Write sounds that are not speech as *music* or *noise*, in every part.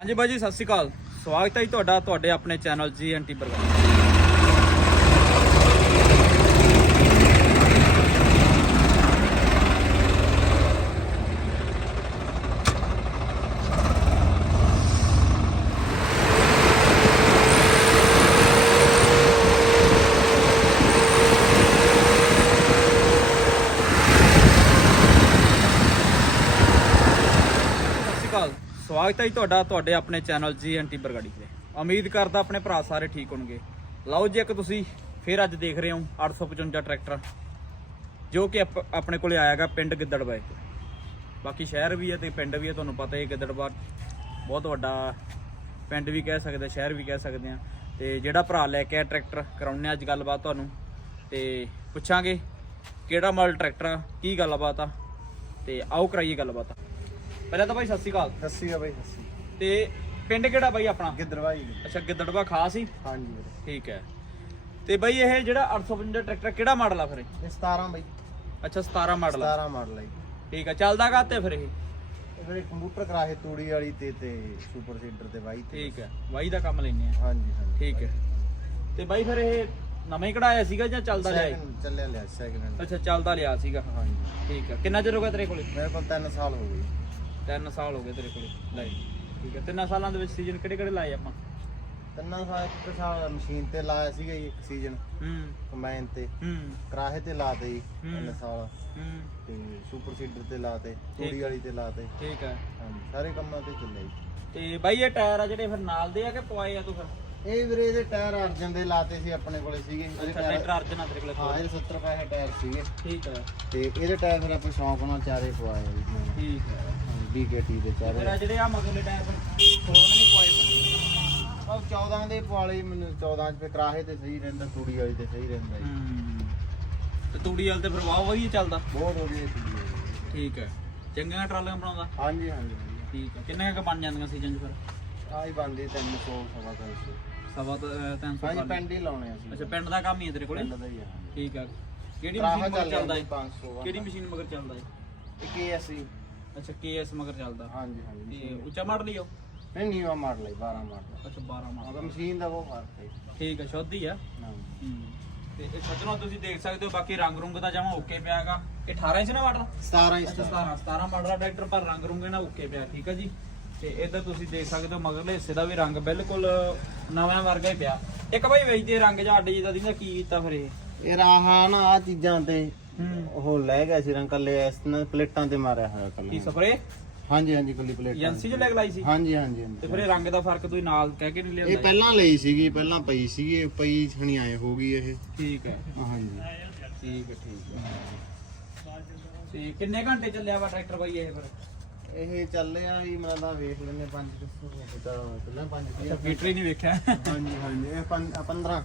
ਹਾਂਜੀ ਬਾਈ ਜੀ, ਸਤਿ ਸ਼੍ਰੀ ਅਕਾਲ। ਸਵਾਗਤ ਹੈ ਜੀ ਤੁਹਾਡਾ, ਤੁਹਾਡੇ ਆਪਣੇ ਚੈਨਲ ਜੀਐਨਟੀ ਪ੍ਰੋਗਰਾਮ ਸਤਿ ਸ਼੍ਰੀ ਅਕਾਲ ਸਵਾਗਤ ਹੈ ਜੀ ਤੁਹਾਡਾ, ਤੁਹਾਡੇ ਆਪਣੇ ਚੈਨਲ ਜੀ ਜੀਐਨਟੀ ਬਰਗਾੜੀ ਤੇ। ਉਮੀਦ ਕਰਦਾ ਆਪਣੇ ਭਰਾ ਸਾਰੇ ਠੀਕ ਹੋਣਗੇ। ਲਓ ਜੀ, ਇੱਕ ਤੁਸੀਂ ਫਿਰ ਅੱਜ ਦੇਖ ਰਹੇ ਹੋ 855 ਟਰੈਕਟਰ, ਜੋ ਕਿ ਆਪ- ਆਪਣੇ ਕੋਲੇ ਆਇਆਗਾ ਪਿੰਡ ਗਿੱਦੜਬਾਏ ਤੋਂ। ਬਾਕੀ ਸ਼ਹਿਰ ਵੀ ਹੈ ਤੇ ਪਿੰਡ ਵੀ ਹੈ, ਤੁਹਾਨੂੰ ਪਤਾ ਹੈ ਗਿੱਦੜਵਾ ਬਹੁਤ ਵੱਡਾ ਪਿੰਡ ਵੀ ਕਹਿ ਸਕਦੇ ਸ਼ਹਿਰ ਵੀ ਕਹਿ ਸਕਦੇ ਆ ਤੇ ਜਿਹੜਾ ਭਰਾ ਲੈ ਕੇ ਆਇਆ ਟਰੈਕਟਰ ਕਰਾਉਣੇ ਅੱਜ ਗੱਲਬਾਤ ਤੁਹਾਨੂੰ। ਤੇ ਪੁੱਛਾਂਗੇ ਕਿਹੜਾ ਮਾਡਲ ਟਰੈਕਟਰ ਆ, ਕੀ ਗੱਲਬਾਤ ਆ, ਤੇ ਆਓ ਕਰਾਈਏ ਗੱਲਬਾਤ। ਪਹਿਲਾਂ ਤਾਂ ਭਾਈ ਸਤਿ ਸ਼੍ਰੀ ਅਕਾਲ। ਆ ਬਾਈ ਹੱਸੀ ਤੇ ਪਿੰਡ ਕਿਹੜਾ ਬਾਈ ਆਪਣਾ? ਗਿੱਦਰਵਾਈ ਅੱਛਾ ਗਿੱਦੜਬਾ ਖਾਸ ਹੀ? ਹਾਂਜੀ ਵੀਰੇ। ਠੀਕ ਹੈ। ਤੇ ਬਾਈ ਇਹ ਜਿਹੜਾ 855 ਟਰੈਕਟਰ ਕਿਹੜਾ ਮਾਡਲ ਆ ਫਿਰ ਇਹ? ਇਹ 17 ਬਾਈ। ਅੱਛਾ 17 ਮਾਡਲ ਆ। 17 ਮਾਡਲ ਹੈ ਠੀਕ ਹੈ ਚੱਲਦਾ ਗਾ ਤੇ ਫਿਰ ਇਹ? ਇਹ ਵੀਰੇ ਕੰਪਿਊਟਰ ਕਰਾਹੇ ਤੂੜੀ ਵਾਲੀ ਤੇ ਤੇ ਸੁਪਰ ਸੀਡਰ ਤੇ ਬਾਈ ਤੇ ਠੀਕ ਹੈ ਵਾਈ ਦਾ ਕੰਮ ਲੈਨੇ ਆ। ਹਾਂਜੀ ਹਾਂਜੀ। ਠੀਕ ਹੈ। ਤੇ ਬਾਈ ਫਿਰ ਇਹ ਨਵਾਂ ਹੀ ਕਢਾਇਆ ਸੀਗਾ ਜਾਂ ਚੱਲਦਾ ਲਿਆ ਇਹ? Second ਚੱਲਿਆ ਲਿਆ ਸੈਕਿੰਡ ਅੱਛਾ ਚੱਲਦਾ ਲਿਆ ਸੀਗਾ। ਹਾਂਜੀ। ਠੀਕ ਹੈ ਕਿੰਨਾ ਚਿਰ ਹੋ ਗਿਆ ਤੇਰੇ ਕੋਲੇ? ਮੇਰੇ ਕੋਲ 3 ਸਾਲ ਹੋ ਗਏ। 3 ਸਾਲ ਹੋ ਗਏ ਤੇਰੇ ਕੋਲੇ ਲਾਈ ਠੀਕ ਹੈ ਤਿੰਨਾਂ ਸਾਲਾਂ ਦੇ ਵਿੱਚ ਸੀਜ਼ਨ ਕਿਹੜੇ ਕਿਹੜੇ ਲਾਏ ਆਪਾਂ? ਤਿੰਨਾਂ ਸਾਲ ਇੱਕ ਸਾਲ ਮਸ਼ੀਨ ਤੇ ਲਾਇਆ ਸੀਗਾ ਜੀ ਇੱਕ ਸੀਜ਼ਨ ਹੂੰ। ਕੰਬਾਈਨ ਤੇ। ਹੂੰ। ਕਰਾਹੇ ਤੇ ਲਾਤੇ ਜੀ। ਤਿੰਨ ਸਾਲ। ਹੂੰ। ਤੇ ਸੁਪਰ ਸੀਡਰ ਤੇ ਲਾਤੇ ਤੂੜੀ ਵਾਲੀ ਤੇ ਲਾਤੇ। ਠੀਕ ਹੈ। ਹਾਂਜੀ ਸਾਰੇ ਕੰਮਾਂ ਤੇ ਚੱਲਿਆ ਜੀ। ਤੇ ਬਾਈ ਇਹ ਟਾਇਰ ਆ ਜਿਹੜੇ ਫਿਰ ਨਾਲ ਦੇ ਆ ਕਿ ਪਵਾਏ ਆ ਤੂੰ ਫਿਰ? ਇਹ ਵੀਰੇ ਇਹਦੇ ਟਾਇਰ ਅਰਜਨ ਦੇ ਲਾਤੇ ਸੀ ਆਪਣੇ ਕੋਲੇ ਸੀਗੇ। ਇਹਦੇ ਅੱਛਾ ਟਾਇਰ ਟਰੈਕਟਰ ਅਰਜਨ ਆ ਤੇਰੇ ਕੋਲੇ ਹਾਂ ਇਹਦੇ 70 ਪੈਸੇ ਟਾਇਰ ਸੀਗੇ। ਠੀਕ ਹੈ। ਤੇ ਇਹਦੇ ਟਾਇਰ ਫਿਰ ਆਪਾਂ ਸ਼ੌਂਕ ਨਾਲ ਚਾਰੇ ਪਵਾਏ ਜੀ। ਠੀਕ ਹੈ। BKT ਦੇ ਚਾਰੇ। ਜਿਹੜੇ ਆ ਮਗਰਲੇ ਟਾਇਰ 16 ਨਹੀਂ ਪਵਾਏ ਉਹ 14 ਦੇ ਪਵਾਲੇ ਮੈਨੂੰ 14 ਚ ਕਰਾਹੇ ਤੇ ਸਹੀ ਰਹਿੰਦਾ ਤੂੜੀ ਵਾਲੀ ਤੇ ਸਹੀ ਰਹਿੰਦਾ ਜੀ। ਹੂੰ। ਤੇ ਤੂੜੀ ਵਾਲ ਤੇ ਫਿਰ ਵਾਹ ਵਧੀਆ ਚੱਲਦਾ? ਬਹੁਤ ਵਧੀਆ ਤੂੜੀ ਵਾਲੀ। ਠੀਕ ਹੈ। ਚੰਗੀਆਂ ਟਰਾਲੀਆਂ ਬਣਾਉਂਦਾ? ਹਾਂਜੀ ਹਾਂਜੀ। ਠੀਕ ਹੈ। ਕਿੰਨੇ ਕੁ ਬਣ ਜਾਂਦੀਆਂ ਸੀਜ਼ਨ 'ਚ ਫਿਰ? ਆਹ ਬੰਦੀ 300 ਸਵਾ 300 ਸਵਾ ਤੋਂ 300 ਹਾਂਜੀ ਪਿੰਡ ਹੀ ਲਾਉਣੇ ਅਸੀਂ। ਅੱਛਾ ਪਿੰਡ ਦਾ ਕੰਮ ਹੀ ਹੈ ਤੇਰੇ ਕੋਲੇ? ਪਿੰਡ ਦਾ ਹੀ ਆ। ਠੀਕ ਹੈ। ਕਿਹੜੀ ਕਰਾਹਾ ਮਸ਼ੀਨ ਮਗਰ ਚੱਲਦਾ ਹੈ 500 ਕਿਹੜੀ ਮਸ਼ੀਨ ਮਗਰ ਚੱਲਦਾ ਹੈ ਇਹ KSE ਅੱਛਾ ਕੇਐਸ ਮਗਰ ਚੱਲਦਾ। ਹਾਂਜੀ ਹਾਂਜੀ ਤੇ ਉੱਚਾ ਮਾਡਲ ਹੀ ਉਹ? ਨਹੀਂ ਨੀਵਾ ਮਾਡਲ ਹੈ 12 ਮਾਡਲ ਅੱਛਾ 12 ਆਹ ਮਾਡਲ ਤਾਂ ਮਸ਼ੀਨ ਦਾ ਬਹੁਤ ਫ਼ਰਕ ਹੈ। ਠੀਕ ਹੈ ਸ਼ੁੱਧ ਹੀ ਆ। ਹਾਂਜੀ ਹੂੰ। ਤੇ ਇਹ ਸੱਜਣੋ ਤੁਸੀਂ ਦੇਖ ਸਕਦੇ ਹੋ ਬਾਕੀ ਰੰਗ ਰੁੰਗ ਦਾ ਜਮਾ ਓਕੇ ਪਿਆਗਾ ਇਹ 18 ਇੰਚ ਨਾ ਮਾਡਲ 17 ਇੰਚ ਅੱਛਾ 17 17 ਮਾਡਲ ਦਾ ਟਰੈਕਟਰ ਪਰ ਰੰਗ ਰੁੰਗ ਇਹਨਾਂ ਓਕੇ ਪਿਆ ਠੀਕ ਆ ਜੀ। ਤੇ ਇੱਧਰ ਤੁਸੀਂ ਦੇਖ ਸਕਦੇ ਹੋ ਮਗਰਲੇ ਹਿੱਸੇ ਦਾ ਵੀ ਰੰਗ ਬਿਲਕੁਲ ਨਵਾਂ ਵਰਗਾ ਹੀ ਪਿਆ। ਇੱਕ ਬਾਈ ਵੇਚਦੇ ਰੰਗ ਜਾਂ ਅੱਡ ਜੀ ਦਾ ਦਿੰਦਾ ਕੀ ਕੀਤਾ ਫਿਰ ਇਹ? ਇਹ ਰਾਹਾਂ ਨਾ ਆ ਚੀਜ਼ਾਂ ਤੇ ਹੂੰ ਉਹ ਲੈ ਗਿਆ ਸੀ ਰੰਗ ਕੱਲੇ ਇਸ ਨਾਲ ਪਲੇਟਾਂ ਤੇ ਮਾਰਿਆ ਹੋਇਆ ਕੀ ਕੱਲੇ ਸਪਰੇ? ਹਾਂਜੀ ਹਾਂਜੀ ਕੱਲੀ ਪਲੇਟਾਂ ਏਜੰਸੀ ਚ ਲੈ ਲਾਈ ਸੀ? ਹਾਂਜੀ ਹਾਂਜੀ ਹਾਂਜੀ। ਤੇ ਫਿਰ ਇਹ ਰੰਗ ਦਾ ਫ਼ਰਕ ਤੁਸੀਂ ਨਾਲ ਕਹਿ ਕੇ ਨਹੀਂ ਇਹ ਲਿਆਂਦਾ ਪਹਿਲਾਂ ਲਈ ਸੀਗੀ ਪਹਿਲਾਂ ਪਈ ਸੀਗੀ ਪਈ ਛਣੀ ਆਏ ਹੋ ਗਈ ਇਹ। ਠੀਕ ਹੈ। ਹਾਂਜੀ। ਠੀਕ ਹੈ ਠੀਕ ਹੈ। ਤੇ ਕਿੰਨੇ ਘੰਟੇ ਚੱਲਿਆ ਵਾ ਟਰੈਕਟਰ ਬਾਈ ਇਹ ਫਿਰ? ਇਹ ਚੱਲਿਆ ਵੀ ਮੈਂ ਤਾਂ ਵੇਖ ਲੈਨੇ 5 ਪਹਿਲਾਂ 5 ਅੱਛਾ ਮੀਟਰ ਹੀ ਨਹੀਂ ਵੇਖਿਆ। ਹਾਂਜੀ ਹਾਂਜੀ ਇਹ 15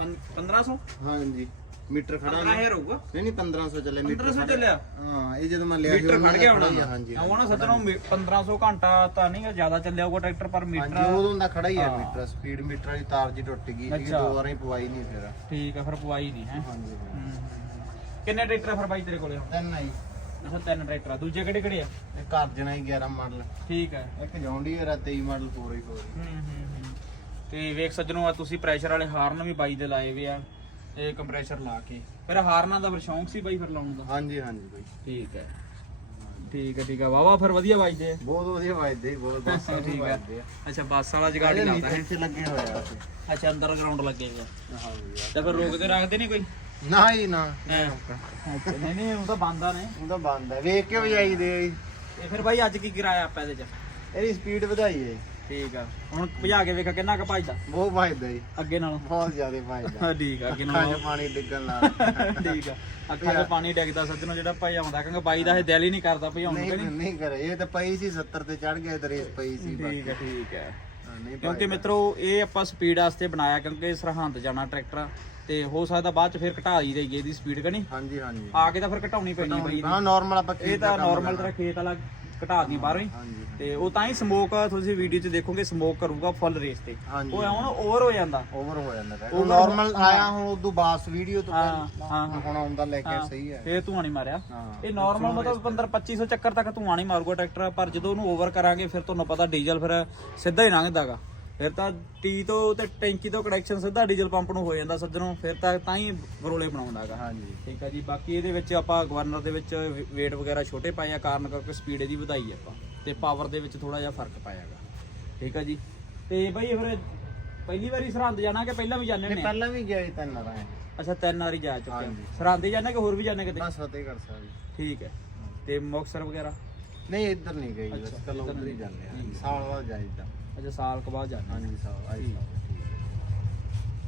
1500 ਹਾਂਜੀ। ਮੀਟਰ ਖੜਾ ਨਹੀਂ 15000 ਹੋਊਗਾ। ਨਹੀਂ 1500 ਚੱਲੇ ਮੀਟਰ 1500 ਚੱਲਿਆ। ਹਾਂ ਇਹ ਜਦੋਂ ਮੈਂ ਲਿਆ ਮੀਟਰ ਖੜ ਗਿਆ ਹੀ ਹੋਣਾ। ਹਾਂਜੀ ਉਹ ਨਾ ਸੱਜਣੋਂ ਮੀ- 1500 ਘੰਟਾ ਤਾਂ ਨਹੀਂ ਜ਼ਿਆਦਾ ਚੱਲਿਆ ਹੋਊਗਾ ਟਰੈਕਟਰ ਪਰ ਹਾਂਜੀ ਮੀਟਰ ਉਦੋਂ ਦਾ ਖੜਾ ਹੀ ਹਾਂ। ਮੀਟਰ ਸਪੀਡ ਮੀਟਰ ਵਾਲੀ ਤਾਰ ਜੀ ਟੁੱਟ ਗਈ ਅੱਛਾ। ਦੋ ਵਾਰਾਂ ਹੀ ਪਵਾਈ ਨਹੀਂ ਫਿਰ। ਠੀਕ ਆ ਫਿਰ ਪਵਾਈ ਨਹੀਂ ਹੈ। ਹਾਂਜੀ ਕਿੰਨੇ ਟਰੈਕਟਰ ਫਿਰ ਬਾਈ ਤੇਰੇ ਕੋਲੇ ਹੁਣ? ਤਿੰਨ ਆਈ ਅੱਛਾ ਤਿੰਨ ਟਰੈਕਟਰ ਆ। ਦੂਜੇ ਕਿਹੜੇ ਕਿਹੜੇ ਆ? ਜਣਾ ਹੀ 11 ਮਾਡਲ। ਠੀਕ ਹੈ ਇੱਕ ਜੌਂਡੀਅਰ ਆ 23 ਮਾਡਲ 4x4 ਤੇ ਵੇਖ ਸੱਜਣੋ ਆ ਤੁਸੀਂ ਪ੍ਰੈਸ਼ਰ ਵਾਲੇ ਹਾਰਨ ਵੀ ਬਾਈ ਦੇ ਲਾਏ ਵੇ ਆ। ਇਹ ਕੰਪਰੈਸ਼ਰ ਲਾ ਕੇ। ਫਿਰ ਹਾਰਨਾਂ ਦਾ ਫਿਰ ਸ਼ੌਂਕ ਸੀ ਬਾਈ ਫਿਰ ਲਾਉਣ ਦਾ? ਹਾਂਜੀ ਹਾਂਜੀ ਬਾਈ। ਠੀਕ ਹੈ। ਠੀਕ ਹੈ ਠੀਕ ਹੈ। ਵਾਵਾ ਫਿਰ ਵਧੀਆ ਵੱਜਦੇ ਆ। ਬਹੁਤ ਵਧੀਆ ਵੱਜਦੇ ਬਹੁਤ ਬੱਸ ਠੀਕ ਹੈ। ਅੱਛਾ ਬੱਸ ਵਾਲਾ ਜਗਾੜ ਹੀ ਲਾਉਂਦਾ ਹੈ। ਇੱਥੇ ਲੱਗੇ ਹੋਇਆ ਅੱਛਾ ਅੰਦਰ ਗਰਾਊਂਡ ਲੱਗੇ ਹੋਏ ਆ। ਹਾਂਜੀ ਤੇ ਫਿਰ ਰੋਕ ਕੇ ਰੱਖਦੇ ਨਹੀਂ ਕੋਈ? ਨਾ ਹੀ। ਨਾ ਨਹੀਂ ਨਹੀਂ ਉਹ ਤਾਂ ਬੰਦਾ ਨੇ। ਉਹ ਤਾਂ ਬੰਦ ਵੇਖ ਕੇ ਵੀ ਆਈ ਦੇ ਤੇ ਫਿਰ ਬਾਈ ਅੱਜ ਕੀ ਕਰਾਇਆ ਆਪਾਂ ਇਹਦੇ ਚ? ਇਹਦੀ ਸਪੀਡ ਵਧਾਈ ਹੈ ਠੀਕ ਆ। ਹੁਣ ਭਜਾ ਕੇ ਵੇਖ ਕਿੰਨਾ ਕੁ ਭਜਦਾ। ਬਹੁਤ ਵੱਜਦਾ ਜੀ। ਅੱਗੇ ਨਾਲੋਂ। ਬਹੁਤ ਜ਼ਿਆਦਾ ਹਾਂ ਠੀਕ ਆ ਅੱਗੇ ਅੱਖਾਂ ਨਾਲੋਂ। ਪਾਣੀ ਡਿੱਗਣ ਲੱਗ *laughs* ਠੀਕ ਆ। ਅੱਖਾਂ 'ਚ ਪਾਣੀ ਡਿੱਗਦਾ ਸੱਜਣੋ ਜਿਹੜਾ ਭਜਾਉਂਦਾ ਕਿਉਂਕਿ ਬਾਈ ਦਾ ਇਹ ਦਿਲ ਹੀ ਨਹੀਂ ਕਰਦਾ ਭਜਾਉਣ ਨੂੰ ਨਹੀਂ ਕਿ ਨਹੀਂ ਨਹੀਂ ਕਰੇ। ਇਹ ਤਾਂ ਪਈ ਸੀ 70 ਤੇ ਚੜ ਗਿਆ ਤੇ ਰੇਸ ਪਈ ਸੀ ਬਸ। ਠੀਕ ਆ ਠੀਕ ਆ। ਹਾਂ, ਨਹੀਂ ਕਿਉਂਕਿ ਮਿੱਤਰੋ ਇਹ ਆਪਾਂ ਸਪੀਡ ਵਾਸਤੇ ਬਣਾਇਆ ਕਿਉਂਕਿ ਸਰਹੰਦ ਜਾਣਾ ਟਰੈਕਟਰ ਤੇ ਹੋ ਸਕਦਾ ਬਾਅਦ ਚ ਫਿਰ ਘਟਾ ਹੀ ਦੇਈਏ ਇਹਦੀ ਸਪੀਡ ਕਨੀ ਹਾਂਜੀ ਹਾਂਜੀ। ਆ ਕੇ ਤਾਂ ਫਿਰ ਘਟਾਉਣੀ ਪੈਣੀ ਬਈ ਹਾਂ ਨਾਰਮਲ ਆਪਾਂ ਇਹ ਤਾਂ ਨਾਰਮਲ ਤੇਰਾ ਖੇਤ ਵਾਲਾ ਘਟਾਤੀ ਬਾਹਰੋਂ ਹੀ। ਹਾਂਜੀ ਤੇ ਉਹ ਤਾਂ ਹੀ ਸਮੋਕ ਤੁਸੀਂ ਵੀਡੀਓ 'ਚ ਦੇਖੋਗੇ ਸਮੋਕ ਕਰੂਗਾ ਫੁੱਲ ਰੇਸ ਤੇ। ਹਾਂਜੀ। ਉਹ ਹੁਣ ਓਵਰ ਹੋ ਜਾਂਦਾ। ਓਵਰ ਹੋ ਜਾਂਦਾ ਹੈ Over ਉਹ ਨਾਰਮਲ ਆਇਆ ਹੁਣ ਉਦੋਂ ਬਾਸ ਵੀਡੀਓ ਤੋਂ ਹਾਂ, ਹਾਂ। ਹੁਣ ਆਉਂਦਾ ਲੈ ਕੇ ਸਹੀ ਹੈ। ਇਹ ਧੂਆਂ ਨਹੀਂ ਮਾਰਿਆ। ਹਾਂ। ਇਹ ਨਾਰਮਲ ਮਤਲਬ 15 2500 ਚੱਕਰ ਤੱਕ ਧੂਆਂ ਨਹੀਂ ਮਾਰੂਗਾ ਟਰੈਕਟਰ ਪਰ ਜਦੋਂ ਉਹਨੂੰ ਓਵਰ ਕਰਾਂਗੇ ਫਿਰ ਤੁਹਾਨੂੰ ਪਤਾ ਡੀਜ਼ਲ ਫਿਰ ਸਿੱਧਾ ਹੀ ਲੰਘਦਾਗਾ। ਫਿਰ ਤਾਂ ਟੀ ਤੋਂ ਤੇ ਟੈਂਕੀ ਤੋਂ ਕਨੈਕਸ਼ਨ ਸਿੱਧਾ ਡੀਜ਼ਲ ਪੰਪ ਨੂੰ ਹੋ ਜਾਂਦਾ ਸੱਜਣੋਂ ਫਿਰ ਤਾਂ ਤਾਂ ਹੀ ਬਰੋਲੇ ਬਣਾਉਂਦਾਗਾ ਹਾਂਜੀ। ਠੀਕ ਆ ਜੀ ਬਾਕੀ ਇਹਦੇ ਵਿੱਚ ਆਪਾਂ ਗਵਰਨਰ ਦੇ ਵਿੱਚ weight ਵਗੈਰਾ ਛੋਟੇ ਪਾਏ ਆ ਕਾਰਨ ਕਰਕੇ ਸਪੀਡ ਇਹਦੀ ਵਧਾਈ ਆਪਾਂ ਤੇ ਪਾਵਰ ਦੇ ਵਿੱਚ ਥੋੜਾ ਜਿਹਾ ਫ਼ਰਕ ਪਾਇਆਗਾ ਠੀਕ ਆ ਜੀ ਤੇ ਬਈ ਫਿਰ ਪਹਿਲੀ ਵਾਰੀ ਸਰਹੰਦ ਜਾਣਾ ਕਿ ਪਹਿਲਾਂ ਵੀ ਜਾਂਦੇ ਨਹੀਂ ਨੇ ਪਹਿਲਾਂ ਵੀ ਗਿਆ ਸੀ ਤਿੰਨ ਰਾਂ ਅੱਛਾ ਤਿੰਨ ਵਾਰੀ ਜਾ ਚੁੱਕੇ ਹਾਂਜੀ। ਆ ਸਰਹੰਦ ਹੀ ਜਾਂਦੇ ਕਿ ਹੋਰ ਵੀ ਜਾਂਦੇ ਕਿਤੇ? ਬਸ ਫਤਿਹਗੜ੍ਹ ਸਾਹਿਬ ਠੀਕ ਹੈ ਤੇ ਮੁਕਤਸਰ ਵਗੈਰਾ? ਨਹੀਂ ਇੱਧਰ ਨਹੀਂ ਗਈ। ਬਸ ਅੱਛਾ, ਕੱਲ ਉੱਧਰ ਹੀ। ਜਾਂਦੇ ਹਾਂ ਠੀਕ। ਸਾਲ ਬਾਅਦ ਜਾਈਦਾ। ਅੱਛਾ ਸਾਲ ਕੁ ਬਾਅਦ ਜਾਂਦੇ ਹਾਂਜੀ ਸਾਲ ਆਈ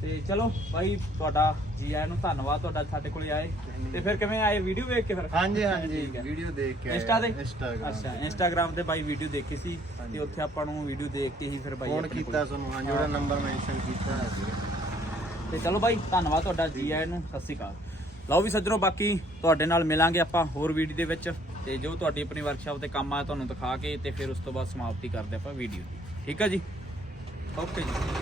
ਤੇ ਚਲੋ ਭਾਈ ਤੁਹਾਡਾ ਜੀ ਆਇਆਂ ਨੂੰ ਧੰਨਵਾਦ ਤੁਹਾਡਾ ਸਾਡੇ ਕੋਲੇ ਆਏ। ਤੇ ਫਿਰ ਕਿਵੇਂ ਆਏ? ਵੀਡੀਓ ਵੇਖ ਕੇ ਫਿਰ? ਹਾਂਜੀ ਹਾਂਜੀ। ਠੀਕ ਹੈ। ਵੀਡੀਓ ਦੇਖ ਕੇ ਇੰਸਟਾ ਤੇ ਇੰਸਟਾਗ੍ਰਾਮ ਅੱਛਾ ਇੰਸਟਾਗ੍ਰਾਮ ਤੇ ਬਾਈ ਵੀਡੀਓ ਦੇਖੀ ਸੀ। ਹਾਂਜੀ। ਤੇ ਉੱਥੇ ਆਪਾਂ ਨੂੰ ਵੀਡੀਓ ਦੇਖ ਕੇ ਹੀ ਫਿਰ ਬਾਈ ਫੋਨ ਆਪਣੇ ਕੋਲ- ਕੀਤਾ ਤੁਹਾਨੂੰ ਹਾਂ। ਜਿਹੜਾ ਨੰਬਰ ਮੈਂਸ਼ਨ ਕੀਤਾ ਹੈ ਜੀ। ਤੇ ਚਲੋ ਬਾਈ ਧੰਨਵਾਦ ਤੁਹਾਡਾ ਜੀ ਆਇਆਂ ਨੂੰ। ਸਤਿ ਸ਼੍ਰੀ ਅਕਾਲ। ਲਓ ਵੀ ਸੱਜਣੋ ਬਾਕੀ ਤੁਹਾਡੇ ਨਾਲ ਮਿਲਾਂਗੇ ਆਪਾਂ ਹੋਰ ਵੀਡੀਓ ਦੇ ਵਿੱਚ। ਤੇ ਜੋ ਤੁਹਾਡੀ ਆਪਣੀ ਵਰਕਸ਼ਾਪ ਤੇ ਕੰਮ ਆਇਆ ਤੁਹਾਨੂੰ ਦਿਖਾ ਕੇ ਤੇ ਫਿਰ ਉਸ ਤੋਂ ਬਾਅਦ ਸਮਾਪਤੀ ਕਰਦੇ ਆਪਾਂ ਵੀਡੀਓ ਦੀ। ਠੀਕ ਆ ਜੀ? ਓਕੇ ਜੀ।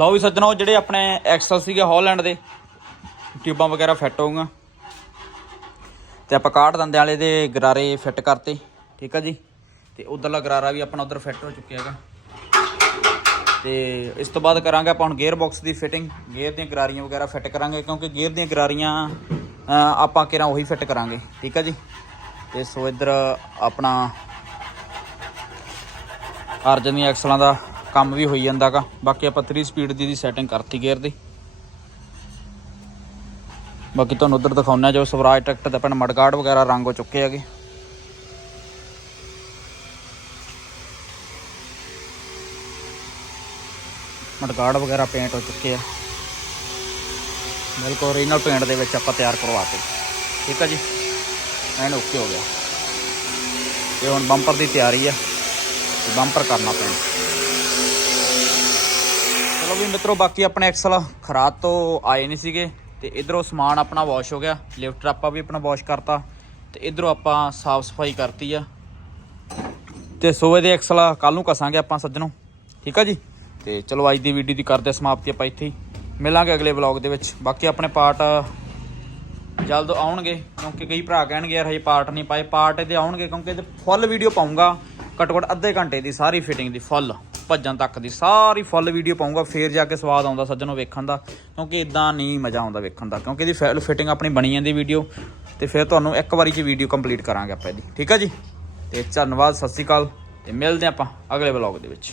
ਲਓ ਵੀ ਸੱਜਣੋ, ਜਿਹੜੇ ਆਪਣੇ ਐਕਸਲ ਸੀਗੇ ਹਾਲੈਂਡ ਦੇ ਟਿਊਬਾਂ ਵਗੈਰਾ ਫਿੱਟ ਹੋਊਗਾ। ਤੇ ਆਪਾਂ ਕਾਟ ਦੰਦੇ ਵਾਲੇ ਦੇ ਗਰਾਰੇ ਫਿੱਟ ਕਰਤੇ, ਠੀਕ ਆ ਜੀ? ਤੇ ਉਧਰਲਾ ਗਰਾਰਾ ਵੀ ਆਪਣਾ ਉਧਰ ਫਿੱਟ ਹੋ ਚੁੱਕਿਆ ਹੈਗਾ। ਤੇ ਇਸ ਤੋਂ ਬਾਅਦ ਕਰਾਂਗੇ ਆਪਾਂ ਹੁਣ ਗੇਅਰ ਬਾਕਸ ਦੀ ਫਿਟਿੰਗ ਗੇਅਰ ਦੀਆਂ ਗਰਾਰੀਆਂ ਵਗੈਰਾ ਫਿੱਟ ਕਰਾਂਗੇ, ਕਿਉਂਕਿ ਗੇਅਰ ਦੀਆਂ ਗਰਾਰੀਆਂ ਆਪਾਂ ਕਿਰਾਂ ਉਹੀ ਫਿੱਟ ਕਰਾਂਗੇ, ਠੀਕ ਆ ਜੀ? ਤੇ ਸੋ ਇੱਧਰ ਆਪਣਾ ਅਰਜਨ ਦੀਆਂ ਐਕਸਲਾਂ ਦਾ ਕੰਮ ਵੀ ਹੋਈ ਜਾਂਦਾਗਾ ਬਾਕੀ ਆਪਾਂ 3 ਸਪੀਡ ਦੀ ਦੀ ਸੈਟਿੰਗ ਕਰਤੀ ਗੇਅਰ ਦੀ। ਬਾਕੀ ਤੁਹਾਨੂੰ ਉਧਰ ਦਿਖਾਉਣਾ ਜੋ ਸਵਰਾਜ ਟਰੈਕਟਰ ਦਾ ਆਪਣਾ ਮਡਗਾਰਡ ਵਗੈਰਾ ਰੰਗ ਹੋ ਚੁੱਕੇ ਹੈਗੇ। ਮਡਗਾਰਡ ਵਗੈਰਾ ਪੇਂਟ ਹੋ ਚੁੱਕੇ ਆ। ਬਿਲਕੁਲ ਓਰੀਜਨਲ ਪੇਂਟ ਦੇ ਵਿੱਚ ਆਪਾਂ ਤਿਆਰ ਕਰਵਾਤੇ। ਠੀਕ ਆ ਜੀ? ਐਨ ਓਕੇ ਹੋ ਗਿਆ। ਇਹ ਹੁਣ ਬੰਪਰ ਦੀ ਤਿਆਰੀ ਆ। ਤੇ ਬੰਪਰ ਕਰਨਾ ਪੈਣਾ ਚਲੋ ਵੀ ਮਿੱਤਰੋ, ਬਾਕੀ ਆਪਣੇ ਐਕਸਲ ਖਰਾਦ ਤੋਂ ਆਏ ਨਹੀਂ ਸੀਗੇ ਤੇ ਇਧਰੋਂ ਸਮਾਨ ਆਪਣਾ ਵਾਸ਼ ਹੋ ਗਿਆ। ਲਿਫਟਰ ਆਪਾਂ ਵੀ ਆਪਣਾ ਵਾਸ਼ ਕਰਤਾ ਤੇ ਇਧਰੋਂ ਆਪਾਂ ਸਾਫ਼ ਸਫ਼ਾਈ ਕਰਤੀ ਆ। ਤੇ ਸੋਏ ਦੇ ਐਕਸਲ ਕੱਲ ਨੂੰ ਕਸਾਂਗੇ ਆਪਾਂ ਸੱਜਣੋ। ਠੀਕ ਆ ਜੀ? ਤੇ ਚਲੋ, ਅੱਜ ਦੀ ਵੀਡੀਓ ਦੀ ਕਰਦੇ ਹਾਂ ਸਮਾਪਤੀ ਆਪਾਂ ਇੱਥੇ ਹੀ। ਮਿਲਾਂਗੇ ਅਗਲੇ ਵਲੌਗ ਦੇ ਵਿੱਚ। ਬਾਕੀ ਆਪਣੇ ਪਾਰਟ ਜਲਦ ਆਉਣਗੇ, ਕਿਉਂਕਿ ਕਈ ਭਰਾ ਕਹਿਣਗੇ, ਯਾਰ, ਹਜੇ ਪਾਰਟ ਨਹੀਂ ਪਾਏ। ਪਾਰਟ ਇਹਦੇ ਆਉਣਗੇ, ਕਿਉਂਕਿ ਇਹਦੇ ਫੁੱਲ ਵੀਡੀਓ ਪਾਉਂਗਾ ਘੱਟੋ ਘੱਟ ਅੱਧੇ ਘੰਟੇ ਦੀ ਸਾਰੀ ਫਿਟਿੰਗ ਦੀ ਫੁੱਲ ਭੱਜਣ ਤੱਕ ਦੀ ਸਾਰੀ ਫੁੱਲ ਵੀਡੀਓ ਪਾਉਂਗਾ, ਫੇਰ ਜਾ ਕੇ ਸਵਾਦ ਆਉਂਦਾ ਸੱਜਣੋ ਵੇਖਣ ਦਾ, ਕਿਉਂਕਿ ਇਦਾਂ ਨਹੀਂ ਮਜ਼ਾ ਆਉਂਦਾ ਵੇਖਣ ਦਾ, ਕਿਉਂਕਿ ਇਹਦੀ ਫੁੱਲ ਫਿਟਿੰਗ ਆਪਣੀ ਬਣੀ ਜਾਂਦੀ ਵੀਡੀਓ ਤੇ ਫਿਰ ਤੁਹਾਨੂੰ ਇੱਕ ਵਾਰੀ 'ਚ ਵੀਡੀਓ ਕੰਪਲੀਟ ਕਰਾਂਗੇ ਆਪਾਂ ਇਹਦੀ, ਠੀਕ ਆ ਜੀ? ਤੇ ਧੰਨਵਾਦ, ਸਤਿ ਸ਼੍ਰੀ ਅਕਾਲ, ਤੇ ਮਿਲਦੇ ਆਪਾਂ ਅਗਲੇ ਵਲੌਗ ਦੇ ਵਿੱਚ।